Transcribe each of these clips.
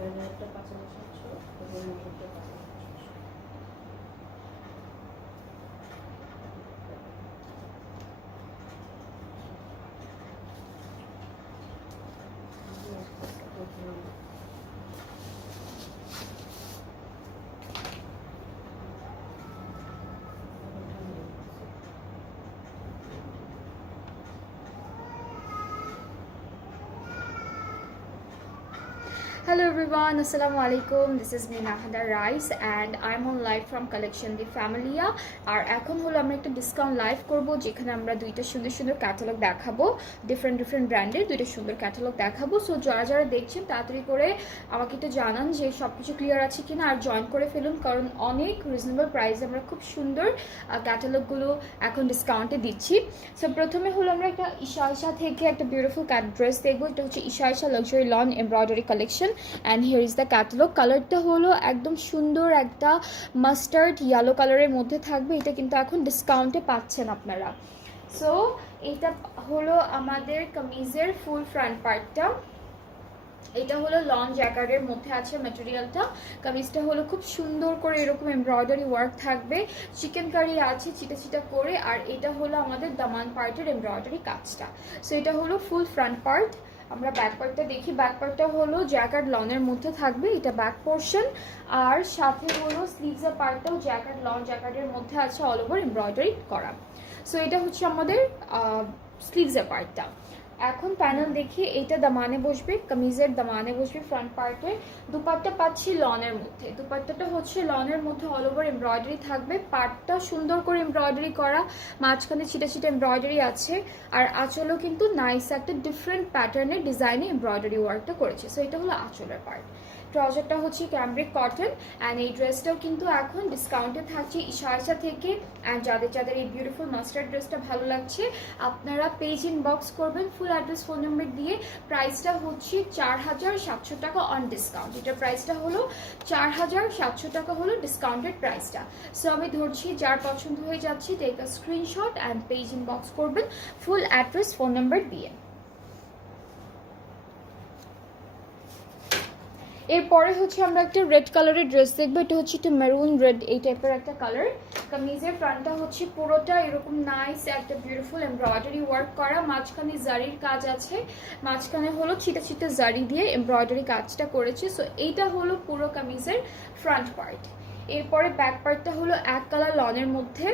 একটা 5,700 এবং একটা 5,700। Hello everyone, Assalamu alaikum. This is me Nahada Rice and I'm on live from Collection the Familia. আর এখন হলো আমরা একটা ডিসকাউন্ট লাইভ করব যেখানে আমরা দুইটা সুন্দর সুন্দর ক্যাটালগ দেখাবো, ডিফারেন্ট ব্র্যান্ডের দুইটা সুন্দর ক্যাটালগ দেখাবো। সো যারা যারা দেখছেন তাড়াতাড়ি করে আমাকে একটু জানান যে সব কিছু ক্লিয়ার আছে কিনা আর জয়েন করে ফেলুন, কারণ অনেক রিজনেবল প্রাইসে আমরা খুব সুন্দর ক্যাটালগুলো এখন ডিসকাউন্টে দিচ্ছি। সো প্রথমে হলো আমরা একটা ইশা থেকে একটা বিউটিফুল ড্রেস দেখবো। এটা হচ্ছে Isha luxury lawn embroidery collection and here is the catalogue. কালারটা হলো একদম সুন্দর একটা মাস্টার্ড ইয়েলো কালারের মধ্যে থাকবে। এটা কিন্তু এখন ডিসকাউন্টে পাচ্ছেন আপনারা। সো এটা হলো আমাদের কামিজের ফুল ফ্রন্ট পার্টটা। এটা হলো লন জ্যাকার্ডের মধ্যে আছে ম্যাটেরিয়ালটা। কামিজটা হলো খুব সুন্দর করে এরকম এমব্রয়ডারি ওয়ার্ক থাকবে, চিকেন কারি আছে চিটা চিটা করে। আর এটা হলো আমাদের দামান পার্টের এমব্রয়ডারি কাজটা। সো এটা হলো ফুল ফ্রন্ট পার্ট। আমরা ব্যাক পার্টটা দেখি। ব্যাক পার্টটা হলো জ্যাকার্ড লনের মধ্যে থাকবে, এটা ব্যাক পোর্শন। আর সাথে হলো স্লিভসের পার্টটাও জ্যাকার্ড লন জ্যাকার্ডের মধ্যে আছে, অল ওভার এমব্রয়ডারি করা। সো এটা হচ্ছে আমাদের স্লিভসের পার্টটা। এখন প্যানেল দেখি, এইটা দামানে বসবে, কামিজের দামানে বসবে ফ্রন্ট পার্টে। দুপাট্টা পাচ্ছি লনের মধ্যে। দুপাট্টাটা হচ্ছে লনের মধ্যে অল ওভার এমব্রয়ডারি থাকবে, পার্টটা সুন্দর করে এমব্রয়ডারি করা, মাঝখানে ছিটা ছিটা এমব্রয়ডারি আছে। আর আঁচলও কিন্তু নাইস একটা ডিফারেন্ট প্যাটার্নের ডিজাইনে এমব্রয়ডারি ওয়ার্কটা করেছে। সো এটা হলো আঁচলের পার্ট। ট্রাউজারটা হচ্ছে ক্যামব্রিক কটন অ্যান্ড এই ড্রেসটাও কিন্তু এখন ডিসকাউন্টে থাকছে ইশা থেকে। অ্যান্ড যাদের যাদের এই বিউটিফুল মাস্টার্ড ড্রেসটা ভালো লাগছে আপনারা পেজ ইনবক্স করবেন ফুল অ্যাড্রেস ফোন নাম্বার দিয়ে। প্রাইসটা হচ্ছে 4,700 টাকা অন ডিসকাউন্ট। এটার প্রাইসটা হলো 4,700 টাকা হলো ডিসকাউন্টেড প্রাইসটা। সো আমি ধরছি যার পছন্দ হয়ে যাচ্ছে take a screenshot and page inbox করবেন ফুল অ্যাড্রেস ফোন নাম্বার দিয়ে। এরপরে হচ্ছে আমরা একটা রেড কালারের ড্রেস দেখবো। এটা হচ্ছে একটু মেরুন রেড এই টাইপের একটা কালার। কামিজের ফ্রন্টটা হচ্ছে পুরোটা এরকম নাইস একটা বিউটিফুল এমব্রয়ডারি ওয়ার্ক করা, মাঝখানে জারির কাজ আছে, মাঝখানে হলো ছিটা ছিটা জারি দিয়ে এমব্রয়ডারি কাজটা করেছে। সো এইটা হলো পুরো কামিজের ফ্রন্ট পার্ট। এরপরে ব্যাক পার্টটা হলো এক কালার লনের মধ্যে,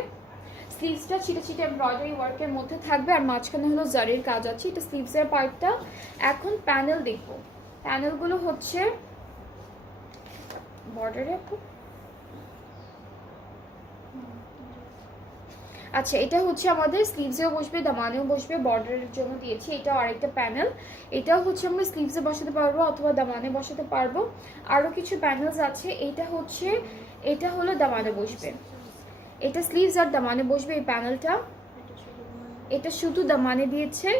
স্লিভসটা ছিটা ছিটা এমব্রয়ডারি ওয়ার্কের মধ্যে থাকবে আর মাঝখানে হলো জারির কাজ আছে। এটা স্লিভসের পার্টটা। এখন প্যানেল দেখবো। প্যানেলগুলো হচ্ছে বর্ডারে আচ্ছা, এটা হচ্ছে আমাদের স্লিভসেও বসবে, দামানেও বসবে, বর্ডারের জন্য দিয়েছি। এটাও আরেকটা প্যানেল। এটাও হচ্ছে আমরা স্লিভসে বসাতে পারবো অথবা দামানে বসাতে পারবো। আরও কিছু প্যানেলস আছে। এটা হলো দামানে বসবে, এটা স্লিভস আর দামানে বসবে এই প্যানেলটা। এটা শুধু দামানে দিয়েছে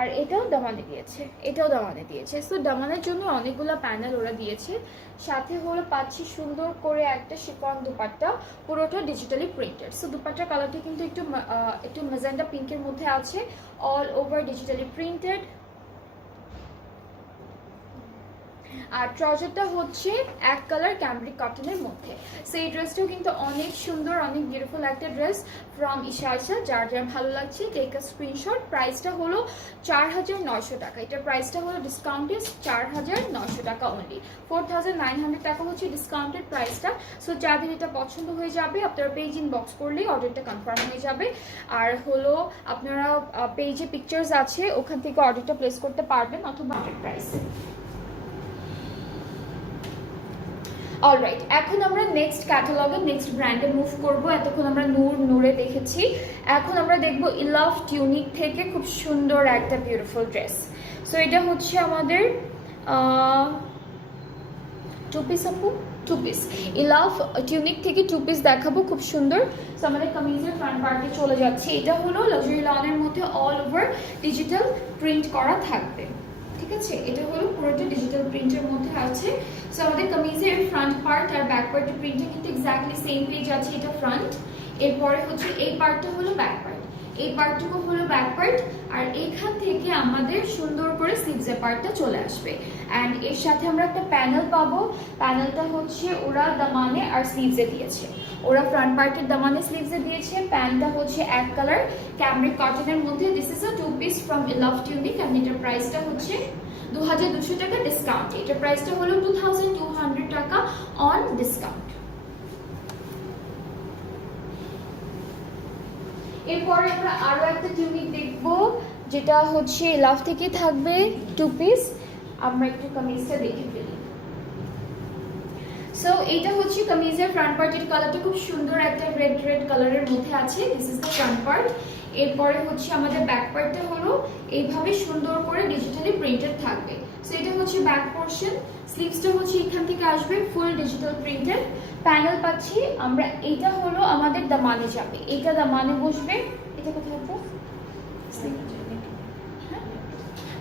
আর এটাও দামানে দিয়েছে, এটাও দামানে দিয়েছে। সো দামানের জন্য অনেকগুলো প্যানেল ওরা দিয়েছে। সাথে হলো পাচ্ছি সুন্দর করে একটা শিফন দুপাট্টা, পুরোটা ডিজিটালি প্রিন্টেড। সো দুপাট্টার কালারটা কিন্তু একটু ম্যাজেন্ডা পিঙ্কের মধ্যে আছে, অল ওভার ডিজিটালি প্রিন্টেড। আর ট্রাউজারটা হচ্ছে এক কালার ক্যামব্রিক কটনের মধ্যে। সো এই ড্রেসটাও কিন্তু অনেক সুন্দর, অনেক বিউটিফুল একটা ড্রেস ফ্রম ইশা। যার যার ভালো লাগছে টেক আ স্ক্রিনশট। প্রাইসটা হলো 4,900 টাকা। এটার প্রাইসটা হলো ডিসকাউন্টেড 4,900 টাকা অনলি। 4,900 টাকা হচ্ছে ডিসকাউন্টেড প্রাইসটা। সো যাদের এটা পছন্দ হয়ে যাবে আপনারা পেজ ইনবক্স করলেই অর্ডারটা কনফার্ম হয়ে যাবে। আর হলো আপনারা পেজে পিকচার্স আছে, ওখান থেকে অর্ডারটা প্লেস করতে পারবেন অথবা প্রাইস। অলরাইট, এখন আমরা নেক্সট ক্যাটালগে নেক্সট ব্র্যান্ডে মুভ করব। এতক্ষণ আমরা নূরে দেখেছি, এখন আমরা দেখব ইলাভ টিউনিক থেকে খুব সুন্দর একটা বিউটিফুল ড্রেস। সো এটা হচ্ছে আমাদের টু পিস ইলাভ টিউনিক থেকে টু পিস দেখাবো খুব সুন্দর। সো আমাদের কামিজের ফ্রন্ট পার্টে চলে যাচ্ছে। এটা হলো লাক্সারি লনের মধ্যে অল ওভার ডিজিটাল প্রিন্ট করা থাকবে, ঠিক আছে। এটা হলো পুরোটা ডিজিটাল প্রিন্টের মধ্যে আছে। সো আমাদের কামিজের ফ্রন্ট পার্ট আর ব্যাক পার্টের প্রিন্টটা কিন্তু এক্স্যাক্টলি সেম পেজ আছে। এটা ফ্রন্ট, এরপরে হচ্ছে এই পার্টটা হলো ব্যাক পার্ট। এই পার্টটুকু হলো ব্যাক পার্ট, আর এখান থেকে আমাদের সুন্দর করে স্লিভসের পার্টটা চলে আসবে। অ্যান্ড এর সাথে আমরা একটা প্যানেল পাবো। প্যানেলটা হচ্ছে ওরা দামানে আর স্লিভসে দিয়েছে। ওরা ফ্রন্ট পার্টের দামানে স্লিভসে দিয়েছে। প্যান্টটা হচ্ছে এক কালার ক্যামব্রিক কটনের মধ্যে। This is a 2 piece from love tunic, and এটার প্রাইসটা হচ্ছে 2200 টাকা ডিসকাউন্ট। এটার প্রাইসটা হলো 2200 টাকা অন ডিসকাউন্ট। এরপরে আমরা আরো একটা টিউনিক দেখবো, যেটা হচ্ছে লাভ থেকে থাকবে 2 পিস। আমরা একটু কামিজটা দেখে ফেলি। সো এইটা হচ্ছে কামিজের ফ্রন্ট পার্টের কালারটা খুব সুন্দর একটা রেড কালারের মধ্যে আছে। This is the front part. এরপরে হচ্ছে আমাদের ব্যাক পার্টটা হলো এইভাবে সুন্দর করে ডিজিটালি প্রিন্টেড থাকবে। সো এটা হচ্ছে ব্যাক পোর্শন। স্লিভসটা হচ্ছে এখান থেকে আসবে ফুল ডিজিটাল প্রিন্টেড। প্যানেল পাচ্ছি আমরা। এটা হলো আমাদের দামানে যাবে, এটা দামানে বসবে। এটা কোথায় হবে?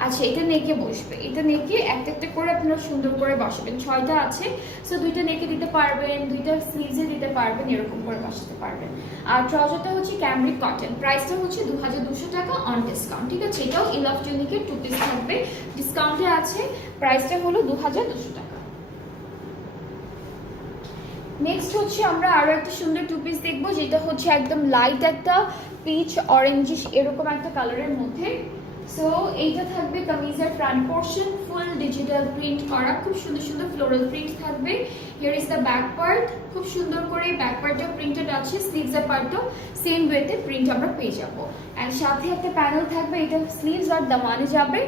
আচ্ছা, এটা নেকে বসবে। এটা নেকে একটা একটা করে আপনারা সুন্দর করে বসাবেন। 6টা আছে, সো 2টা নেকে দিতে পারবেন, 2টা স্লিভসে দিতে পারবেন, এরকম করে বসাতে পারবেন। আর ট্রাউজারটা হচ্ছে ক্যামব্রিক কটন। প্রাইসটা হচ্ছে 2200 টাকা অন ডিসকাউন্ট। ঠিক আছে, এটাও লাভ টিউনিকের 2 পিস থাকবে, ডিসকাউন্টে আছে। প্রাইসটা হলো 2200 টাকা। নেক্সট হচ্ছে আমরা আরো একটা সুন্দর 2 পিস দেখবো, যেটা হচ্ছে একদম লাইট একটা পিচ অরেঞ্জিশ এরকম একটা কালারের মধ্যে। সো এইটা থাকবে কামিজের front portion, full digital print করা, খুব সুন্দর সুন্দর ফ্লোরাল প্রিন্ট থাকবে। Here is the back part. খুব সুন্দর করে ব্যাক পার্টটা প্রিন্টেড আছে। স্লিভসের পার্টটাও সেম ওয়েতে প্রিন্ট আমরা পেয়ে যাবো। অ্যান্ড সাথে একটা প্যানেল থাকবে। এটা স্লিভস আর দামানে যাবে,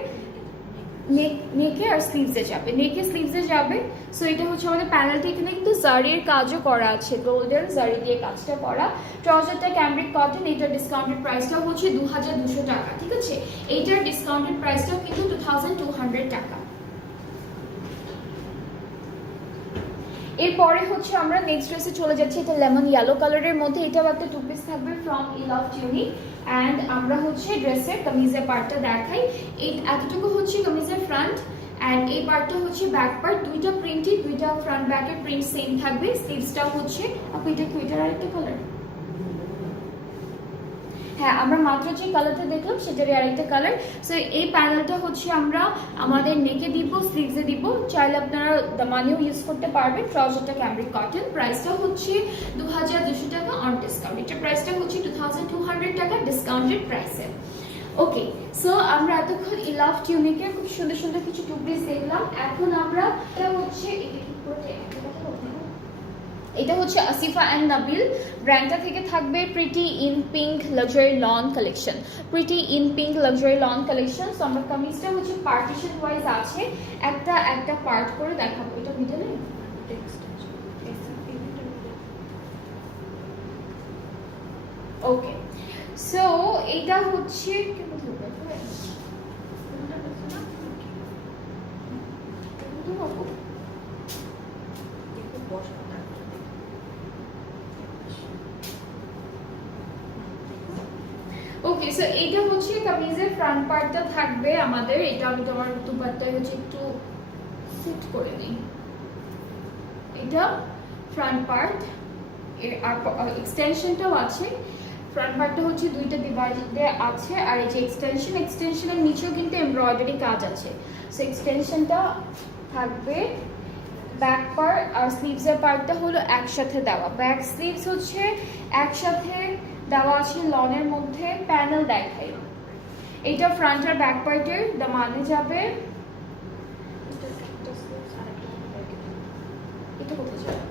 নেকে আর স্লিভসে যাবে, নেকে স্লিভসে যাবে। সো এটা হচ্ছে আমাদের প্যানেলটা। এখানে কিন্তু জারির কাজও করা আছে, গোল্ডেন জারি দিয়ে কাজটা করা। ট্রাউজারটা ক্যামব্রিক কটন। এটার ডিসকাউন্টেড প্রাইসটা হচ্ছে 2200 টাকা। ঠিক আছে, এইটার ডিসকাউন্টেড প্রাইসটাও কিন্তু 2200 টাকা। এরপরে হচ্ছে আমরা নেক্সট ড্রেসে চলে যাচ্ছি। এটা লেমন ইয়েলো কালারের মধ্যে। এটাও একটা 2 পিস থাকবে ফ্রম লাভ টিউনিক। অ্যান্ড আমরা হচ্ছে ড্রেসের কামিজের পার্টটা দেখাই। এই এতটুকু হচ্ছে কামিজের ফ্রন্ট, অ্যান্ড এই পার্টটা হচ্ছে ব্যাক পার্ট। 2টা প্রিন্টই, 2টা ফ্রন্ট ব্যাকের প্রিন্ট সেম থাকবে। স্লিভসটাও হচ্ছে এটা কি এটার আরেকটা কালার? হ্যাঁ, আমরা মাত্র যে কালারটা দেখলাম সেটারই আরেকটা কালার। সো এই প্যানেলটা হচ্ছে আমরা আমাদের নেকে দিব, স্লিভসে দিব। চাইলে আপনারা দামানেও ইউজ করতে পারবেন। ট্রাউজারটা ক্যামব্রিক কটন। প্রাইসটা হচ্ছে 2200 টাকা অন ডিসকাউন্ট। এটার প্রাইসটা হচ্ছে 2200 টাকা ডিসকাউন্টেড প্রাইসে। ওকে, সো আমরা এতক্ষণ লাভ টিউনিকের খুব সুন্দর সুন্দর কিছু 2 পিস দেখলাম। এখন আমরা এটা হচ্ছে আসিফা অ্যান্ড নাবিল ব্র্যান্ডটা থেকে থাকবে pretty in pink luxury loan collection. Pretty in pink luxury loan collection. So আমরা কামিজটা হচ্ছে পার্টিশন ওয়াইজ আছে, একটা একটা পার্ট করে দেখাবো। এটা মিডলে ওকে। সো এটা হচ্ছে ওকে। সো এইটা হচ্ছে কামিজের ফ্রন্ট পার্টটা থাকবে আমাদের। এটা আমি তোমার দুপাট্টায় হচ্ছে একটু সেট করে নিই। এটা ফ্রন্ট পার্ট, এর আর এক্সটেনশনটাও আছে। ফ্রন্ট পার্টটা হচ্ছে 2টা ডিভাইডে আছে, আর এই যে এক্সটেনশনের নিচেও কিন্তু এমব্রয়ডারি কাজ আছে। সো এক্সটেনশনটা থাকবে। ব্যাক পার্ট আর স্লিভসের পার্টটা হলো একসাথে দেওয়া। ব্যাক স্লিভস হচ্ছে একসাথে দেওয়া আছে লনের মধ্যে। প্যানেল দেখাই, এইটা ফ্রন্ট আর ব্যাক পার্টের দামানে যাবে। এটা কোথায় যাবে?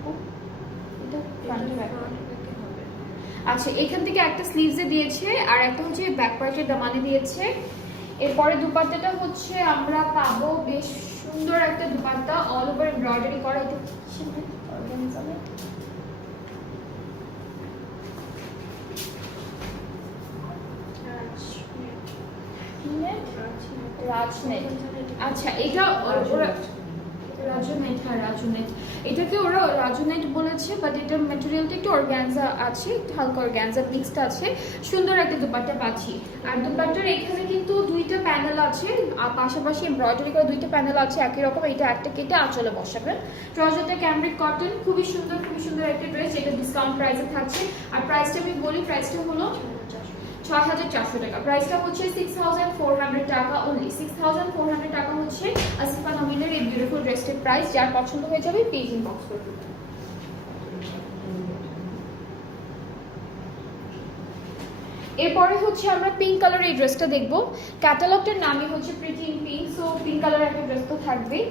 এটা ফ্রন্ট আর ব্যাক পার্ট। আচ্ছা, এখান থেকে একটা স্লিভসে দিয়েছে আর একটা হচ্ছে ব্যাক পার্টের দামানে দিয়েছে। এরপরে দুপাট্টাটা হচ্ছে আমরা পাবো বেশ সুন্দর একটা দুপাট্টা, অল ওভার এমব্রয়ডারি করা। এটা রাজনেট। আচ্ছা, এটা রাজনেট। হ্যাঁ, রাজনেট। এটাকে ওরা রাজনেট বলেছে, বাট এটার ম্যাটেরিয়ালটা একটু অর্গানজা আছে, একটু হালকা অর্গানজা মিক্সড আছে। সুন্দর একটা দুপাট্টা পাচ্ছি। আর দুপাট্টার এখানে কিন্তু 2টা প্যানেল আছে, আর পাশাপাশি এমব্রয়ডারি করা 2টা প্যানেল আছে একই রকম। এটা একটা কেটে আঁচলে বসাবেন। ট্রাউজারটা ক্যামব্রিক কটন। খুবই সুন্দর একটা ড্রেস। এটা ডিসকাউন্ট প্রাইসে থাকছে। আর প্রাইসটা আমি বলি, প্রাইসটা হলো 6400 টাকা। প্রাইসটা হচ্ছে 6400 টাকা অনলি। 6400 টাকা হচ্ছে আসিফা নমিনের এই বিউটিফুল ড্রেসটির প্রাইস। যার পছন্দ হয়ে যাবে পেজ ইনবক্স করে দেবেন। এরপরে হচ্ছে আমরা পিঙ্ক কালারের এই ড্রেসটা দেখব। ক্যাটালগটার নামই হচ্ছে pretty in pink, so pink কালারের একটা ড্রেস তো থাকবেই।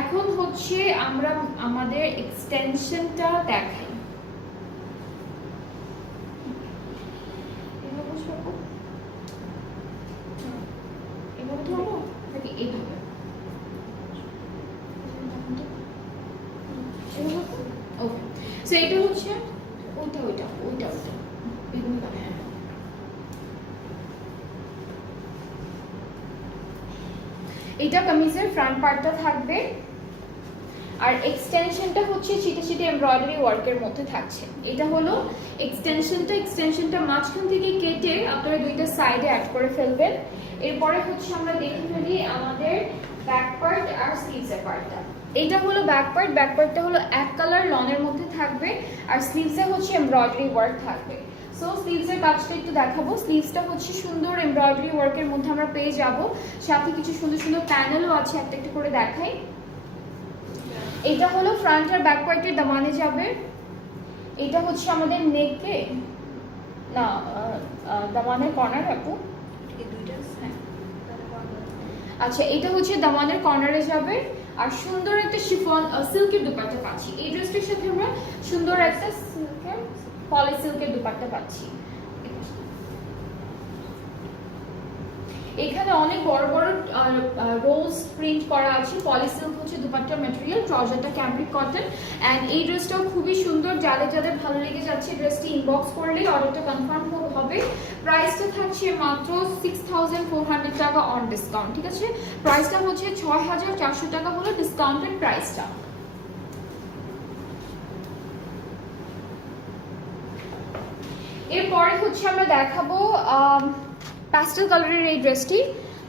এখন হচ্ছে আমরা আমাদের এক্সটেনশনটা দেখাই। এভাবে ধরবো নাকি এইভাবে? ওকে, সো এটা হচ্ছে ওইটা ওইটা ওইটা ওইটা বেগুনি কালার। এটা কামিজের ফ্রন্ট পার্টটা থাকবে, আর এক্সটেনশনটা হচ্ছে ছিটে ছিটে এমব্রয়ডারি ওয়ার্কের মধ্যে থাকছে। এটা হলো এক্সটেনশনটা মাঝখান থেকে কেটে আপনারা দুইটা সাইডে অ্যাড করে ফেলবেন। এরপরে হচ্ছে আমরা দেখে ফেলি আমাদের ব্যাক পার্ট আর স্লিভসের পার্টটা। এটা হলো ব্যাক পার্টটা হলো এক কালার লনের মধ্যে থাকবে, আর স্লিভসে হচ্ছে এমব্রয়ডারি ওয়ার্ক থাকবে। সো স্লিভসের কাজটা একটু দেখাবো। স্লিভসটা হচ্ছে সুন্দর এমব্রয়ডারি ওয়ার্কের মধ্যে আমরা পেয়ে যাব, সাথে কিছু সুন্দর সুন্দর প্যানেলও আছে, একটা একটা করে দেখাই। এটা হলো ফ্রন্ট আর ব্যাক পার্টের দামানে যাবে। এটা হচ্ছে আমাদের নেকে না দামানের কর্নার আপু। আচ্ছা, এটা হচ্ছে দামানের কর্নারে যাবে, আর সুন্দর একটা শিফন সিল্কের দুপাট্টা পাচ্ছি। এই ড্রেসটির সাথে আমরা সুন্দর একটা সিল্কের পলি সিল্কের দুপাট্টা পাচ্ছি। এখানে অনেক বড় বড় রোজ প্রিন্ট করা আছে। পলি সিল্ক হচ্ছে দুপাট্টার ম্যাটেরিয়াল, ট্রাউজারটা ক্যামব্রিক কটন। এন্ড এই ড্রেসটাও খুবই সুন্দর। যাদের ভালো লেগে যাচ্ছে ড্রেসটি ইনবক্স করলেই অর্ডারটা কনফার্ম হবে। প্রাইসটা থাকছে মাত্র 6400 টাকা অন ডিসকাউন্ট, ঠিক আছে? প্রাইসটা হচ্ছে 6400 টাকা হলো ডিসকাউন্টেড প্রাইসটা। এরপরে হচ্ছে আমরা দেখাবো প্যাস্টেল কালারের এই ড্রেসটি।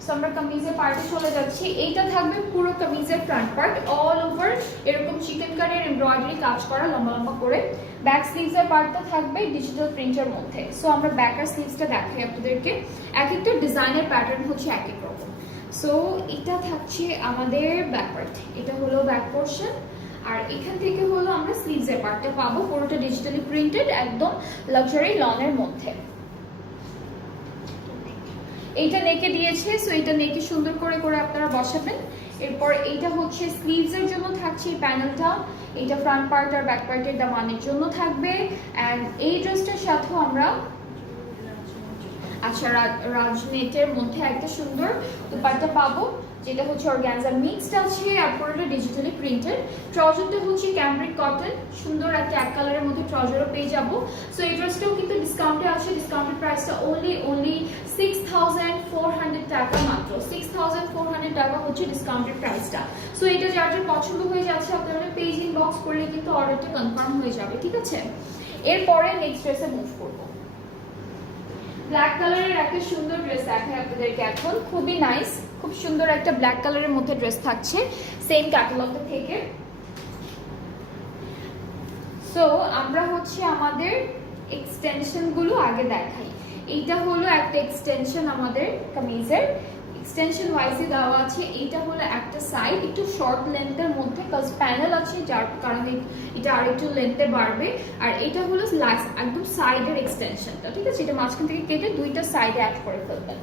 সো আমরা কামিজের পার্টে চলে যাচ্ছি। এইটা থাকবে পুরো কামিজের ফ্রন্ট পার্ট অল ওভার এরকম চিকেন কারের এমব্রয়ডারি কাজ করা লম্বা লম্বা করে। ব্যাক স্লিভসের পার্টটা থাকবে ডিজিটাল প্রিন্টের মধ্যে। সো আমরা ব্যাক আর স্লিভসটা দেখাই আপনাদেরকে। এক একটা ডিজাইনের প্যাটার্ন হচ্ছে এক এক রকম। সো এটা থাকছে আমাদের ব্যাক পার্ট, এটা হলো ব্যাক পোর্শন। আর এখান থেকে হলো আমরা স্লিভসের পার্টটা পাবো, পুরোটা ডিজিটালি প্রিন্টেড একদম লাক্সারি লনের মধ্যে। এইটা নেকে দিয়েছে, সো এটা নেকে সুন্দর করে করে আপনারা বসাবেন। এরপর এইটা হচ্ছে স্লিভসের জন্য থাকছে এই প্যানেলটা। এটা ফ্রন্ট পার্ট আর ব্যাক পার্টের দামানের জন্য থাকবে। এন্ড এই ড্রেসটার সাথেও আমরা আচ্ছা রাজনেটের মধ্যে একটা সুন্দর দুপাট্টা পাবো, যেটা হচ্ছে অর্গানজা মিক্সড আছে আর পুরোটা ডিজিটালি প্রিন্টেড। ট্রাউজারটা হচ্ছে ক্যামব্রিক কটন, সুন্দর একটা এক কালারের মধ্যে ট্রাউজারও পেয়ে যাবো। সো এই ড্রেসটাও কিন্তু ডিসকাউন্টে আছে। ডিসকাউন্টেড প্রাইসটা অনলি 6400 টাকা মাত্র। 6400 টাকা হচ্ছে ডিসকাউন্টেড প্রাইসটা। সো এটা যার পছন্দ হয়ে যাচ্ছে আপনারা পেজ ইনবক্স করলে কিন্তু অর্ডারটা কনফার্ম হয়ে যাবে, ঠিক আছে? এরপরে নেক্সট ড্রেসে মুভ করবো। ব্ল্যাক কালারের একটা সুন্দর ড্রেস দেখাই আপনাদেরকে এখন। খুবই নাইস, খুব সুন্দর একটা ব্ল্যাক কালারের মধ্যে ড্রেস থাকছে সেম ক্যাটালগটা থেকে। সো আমরা হচ্ছে আমাদের এক্সটেনশন গুলো আগে দেখাই। এইটা হলো একটা এক্সটেনশন আমাদের কামিজের, এক্সটেনশন ওয়াইজে দেওয়া আছে। এইটা হলো একটা সাইড একটু শর্ট লেন্থের মধ্যে, কাজ প্যানেল আছে যার কারণে এটা আর একটু লেন্থে বাড়বে। আর এটা হলো একদম সাইডের এক্সটেনশনটা, ঠিক আছে? এটা মাঝখান থেকে কেটে দুইটা সাইডে অ্যাড করে ফেলবেন।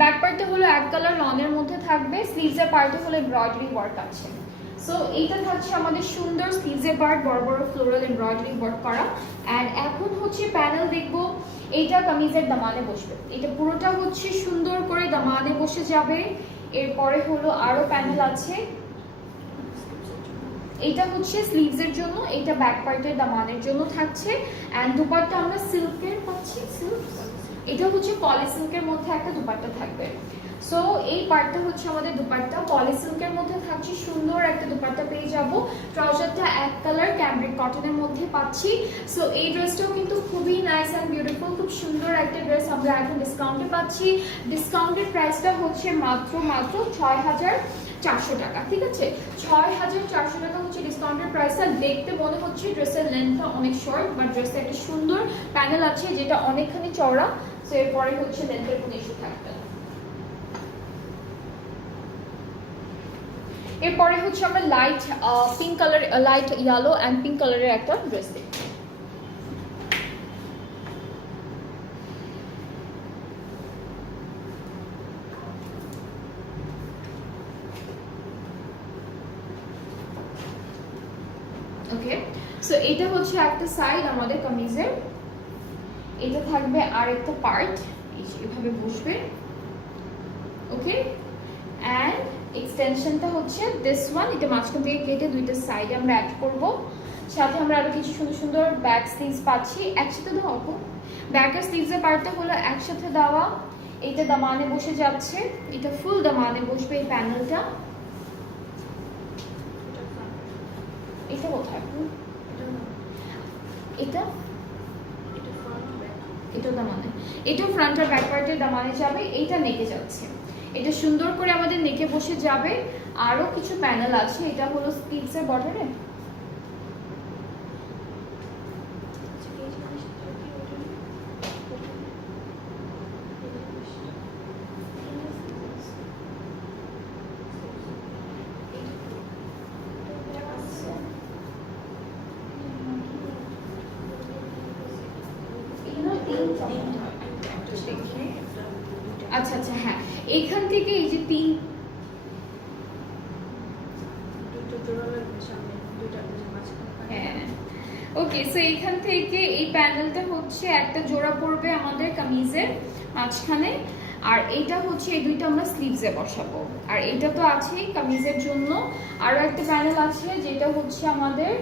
ব্যাক পার্টটা হলো এক কালার লনের মধ্যে থাকবে। স্লিভসের পার্টে হলো এমব্রয়ডারি ওয়ার্ক আছে। সো এইটা থাকছে আমাদের সুন্দর স্লিভসের পার্ট, বড় বড় ফ্লোরাল এমব্রয়ডারি ওয়ার্ক করা। অ্যান্ড এখন হচ্ছে প্যানেল দেখবো। এইটা কামিজের দামানে বসবে, এটা পুরোটা হচ্ছে সুন্দর করে দামানে বসে যাবে। এরপরে হলো আরো প্যানেল আছে, এটা হচ্ছে স্লিভসের জন্য, এটা ব্যাক পার্টের দামানের জন্য থাকছে। অ্যান্ড দুপাট্টা আমরা সিল্কের পাচ্ছি, এটা হচ্ছে পলি সিল্কের মধ্যে একটা দুপাট্টা থাকবে। সো এই পার্টটা হচ্ছে আমাদের দুপাট্টা, পলি সিল্কের মধ্যে থাকছে সুন্দর একটা দুপাট্টা পেয়ে যাবো। ট্রাউজারটা এক কালার ক্যামব্রিক কটনের মধ্যে পাচ্ছি। সো এই ড্রেসটাও কিন্তু খুবই নাইস অ্যান্ড বিউটিফুল, খুব সুন্দর একটা ড্রেস আমরা এখন ডিসকাউন্টে পাচ্ছি। ডিসকাউন্টের প্রাইসটা হচ্ছে মাত্র 6000 400 টাকা, ঠিক আছে? 6400 টাকা হচ্ছে ডিসকাউন্টের প্রাইস। আর দেখতে মনে হচ্ছে ড্রেসের লেন্থটা অনেক শর্ট, বাট ড্রেসে একটা সুন্দর প্যানেল আছে যেটা অনেকখানি চওড়া। সো এরপরে হচ্ছে লেন্থের কোনো ইস্যু থাকবে না। এরপরে হচ্ছে আমরা light pink colour, light yellow and pink কালারের একটা ড্রেস দেখব। ওকে, সো এটা হচ্ছে একটা সাইড আমাদের কামিজের, এটা থাকবে আর একটা পার্ট এভাবে বসবে। ওকে, অ্যান্ড এক্সটেনশনটা হচ্ছে দিস ওয়ান, এটা মাঝখান থেকে কেটে দুইটা সাইডে আমরা অ্যাড করব। সাথে আমরা আরো কিছু সুন্দর সুন্দর ব্যাক স্লিভস পাচ্ছি। একসাথে দেওয়া অল্প ব্যাকের স্লিভসের পার্টটা হলো একসাথে দেওয়া, এইটা দামানে বসে যাচ্ছে, এটা ফুল দামানে বসবে এই প্যানেলটা। এটা কোথায়? এটা এটা দামানে, এটা ফ্রন্ট আর ব্যাক পার্টের দামানে যাবে, এইটা নেকে যাচ্ছে, এটা সুন্দর করে আমাদের নেকে বসে যাবে। আরো কিছু প্যানেল আছে, এটা হলো স্লিভসের বর্ডারে। আচ্ছা আচ্ছা, হ্যাঁ, এখান থেকে এই যে তিন হ্যাঁ, ওকে, সো এখান থেকে এই প্যানেলটা হচ্ছে একটা জোড়া পড়বে আমাদের কামিজের মাঝখানে, আর এইটা হচ্ছে এই দুইটা আমরা স্লিভসে বসাবো। আর এটা তো আছেই কামিজের জন্য, আরো একটা প্যানেল আছে যেটা হচ্ছে আমাদের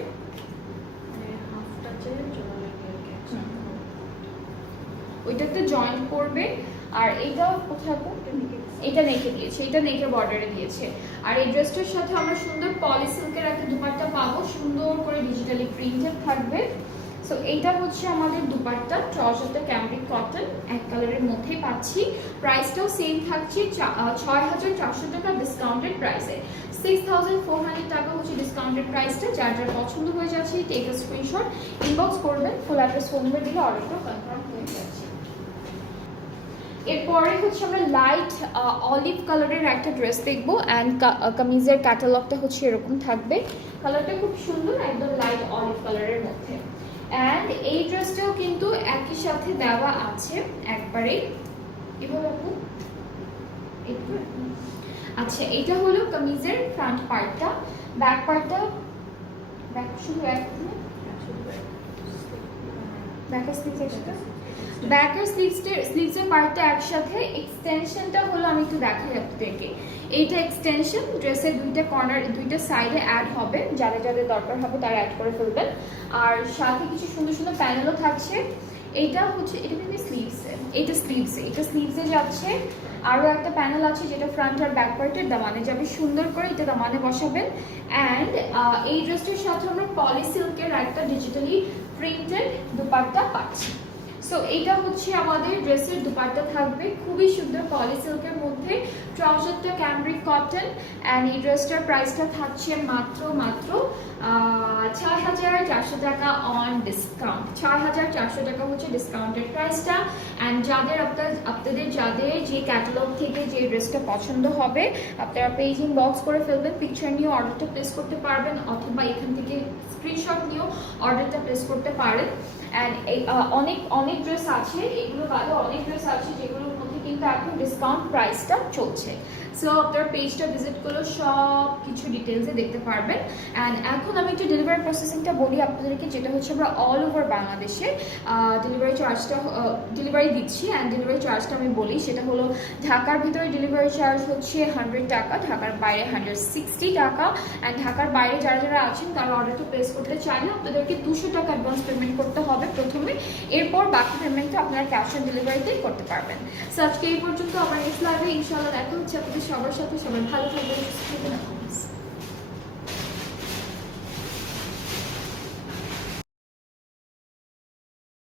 ওইটাতে জয়েন্ট করবে। আর এইটাও কোথায়? এটা নেকে দিয়েছে, এটা নেকে বর্ডারে দিয়েছে। আর এই ড্রেসটার সাথে আমরা সুন্দর পলি সিল্কের একটা দুপাট্টা পাবো, সুন্দর করে ডিজিটালি প্রিন্টেড থাকবে। সো এইটা হচ্ছে আমাদের দুপাট্টা, ট্রাউজারটা ক্যামব্রিক কটন এক কালারের মধ্যেই পাচ্ছি। প্রাইসটাও সেম থাকছে 6400 টাকা ডিসকাউন্টেড প্রাইসে। 6400 টাকা হচ্ছে ডিসকাউন্টেড প্রাইসটা। যার যার পছন্দ হয়ে যাচ্ছে টেক আ স্ক্রিনশট, ইনবক্স করবেন, ফুল অ্যাড্রেস ফোন নাম্বার দিলে অর্ডারটা কনফার্ম হয়ে যাচ্ছে। এরপরে হচ্ছে আমরা লাইট অলিভ কালারের একটা ড্রেস দেখবো, অ্যান্ড কামিজের ক্যাটালগটা হচ্ছে এরকম থাকবে। কালারটা খুব সুন্দর, একদম লাইট অলিভ কালারের মধ্যে। অ্যান্ড এই ড্রেসটাও কিন্তু একই সাথে দেওয়া আছে একবারে এভাবে। আচ্ছা, এটা হলো কামিজের ফ্রন্ট পার্টটা। ব্যাক পার্টটা শুধু ব্যাকের স্লিভসের পার্টটা একসাথে। এক্সটেনশনটা হলো, আমি একটু দেখাই আপনাদেরকে, এইটা এক্সটেনশন ড্রেসের দুইটা কর্নার, দুইটা সাইডে অ্যাড হবে, যাদের যাদের দরকার হবে তারা অ্যাড করে ফেলবেন। আর সাথে কিছু সুন্দর সুন্দর প্যানেলও থাকছে। এটা হচ্ছে, এটা কিন্তু স্লিভসে, এটা স্লিভসে যাচ্ছে। আরও একটা প্যানেল আছে যেটা ফ্রন্ট আর ব্যাক পার্টের দামানে যাবে, সুন্দর করে এটা দামানে বসাবেন। অ্যান্ড এই ড্রেসটার সাথে আমরা পলি সিল্কের একটা ডিজিটালি প্রিন্টেড দুপাট্টা পাচ্ছি। সো এইটা হচ্ছে আমাদের ড্রেসের দুপাট্টা থাকবে, খুবই সুন্দর পলি সিল্কের মধ্যে। ট্রাউজারটা ক্যামব্রিক কটন, অ্যান্ড এই ড্রেসটার প্রাইসটা থাকছে মাত্র 6400 টাকা অন ডিসকাউন্ট। 6400 টাকা হচ্ছে ডিসকাউন্টের প্রাইসটা। অ্যান্ড আপনাদের যাদের যে ক্যাটালগ থেকে যে ড্রেসটা পছন্দ হবে, আপনারা পেজ ইনবক্স করে ফেলবেন, পিকচার নিয়ে অর্ডারটা প্লেস করতে পারবেন, অথবা এখান থেকে স্ক্রিনশট নিয়েও অর্ডারটা প্লেস করতে পারেন। অ্যান্ড অনেক ড্রেস আছে, এগুলো বাদে অনেক ড্রেস আছে যেগুলোর মধ্যে কিন্তু এখন ডিসকাউন্ট প্রাইসটা চলছে। সো আপনার পেজটা ভিজিট করলে সব কিছু ডিটেলসে দেখতে পারবেন। অ্যান্ড এখন আমি একটু ডেলিভারি প্রসেসিংটা বলি আপনাদেরকে, যেটা হচ্ছে আমরা অল ওভার বাংলাদেশে ডেলিভারি দিচ্ছি। অ্যান্ড ডেলিভারি চার্জটা আমি বলি, সেটা হলো ঢাকার ভিতরে ডেলিভারি চার্জ হচ্ছে 100 টাকা, ঢাকার বাইরে 160 টাকা। অ্যান্ড ঢাকার বাইরে যারা যারা আছেন তারা অর্ডারটা প্লেস করতে চাইলে আপনাদেরকে 200 টাকা অ্যাডভান্স পেমেন্ট করতে হবে প্রথমে, এরপর বাকি পেমেন্টটা আপনারা ক্যাশ অন ডেলিভারিতেই করতে পারবেন। সো আজকে এই পর্যন্ত, আমার নেক্সট লাইভে ইনশাআল্লাহ দেখা হচ্ছে আপনাদের সবার সাথে। সবাই ভালো থাকবেন, সুস্থ থাকবেন।